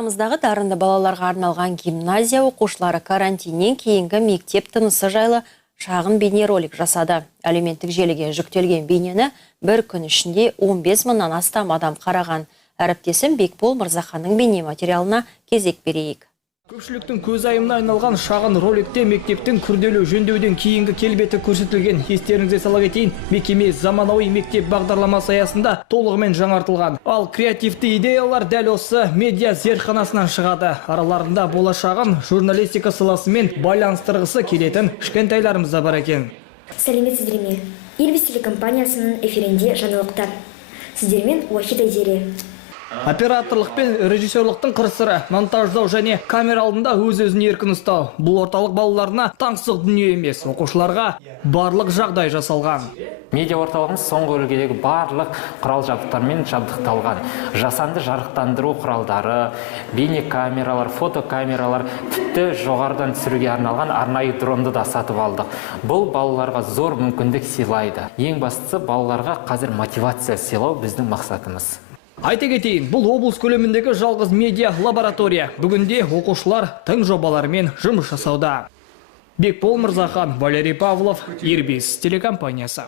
Қаламыздағы дарынды балаларға арналған гимназия оқушылары карантиннен кейінгі мектеп тынысы жайлы шағын бейнеролик жасады. Әлеуметтік желіге жүктелген бейнені бір күн ішінде 15 мыңнан астам адам қараған. Әріптесім Бекбол Мырзаханның бейне материалына кезек берейік. Көпшіліктің көз айымына айналған шағын роликте мектептің күрделі жөндеуден кейінгі келбеті көрсетілген. Естеріңізге сала кетейін, мекеме заманауи мектеп бағдарламасы аясында толығымен жаңартылған. Ал креативті идеялар дәл осы медиа зертханасынан шығады. Араларында болашағын журналистика саласымен байланыстырғысы келетін кішкентайларымыз да бар екен. Сәлеметсіздер ме? Елбіз телекомпаниясының эфирінде жаңалықтар. Сіздермен Уахид Айзере. Операторлық пен режиссерлықтың қыр-сыры, монтаждау және камера алдында өз-өзін еркін ұстау. Бұл орталық балаларына таңсық дүние емес, оқушыларға барлық жағдай жасалған. Медиа орталығымыз соңғы үлгідегі барлық құрал-жабдықтармен жабдықталған. Жасанды жарықтандыру құралдары, бейне камералар, фотокамералар, тіпті жоғарыдан түсіруге арналған арнайы дронды да сатып алдық. Бұл балаларға зор мүмкіндік сыйлайды. Ең бастысы балаларға қазір мотивация сыйлау біздің мақсатымыз. Айта кетейін, бұл облыс көлеміндегі жалғыз медиа лаборатория. Бүгінде оқушылар тың жобалармен жұмыс жасауда. Бекбол Мырзахан, Валерий Павлов, Ирбис телекомпаниясы.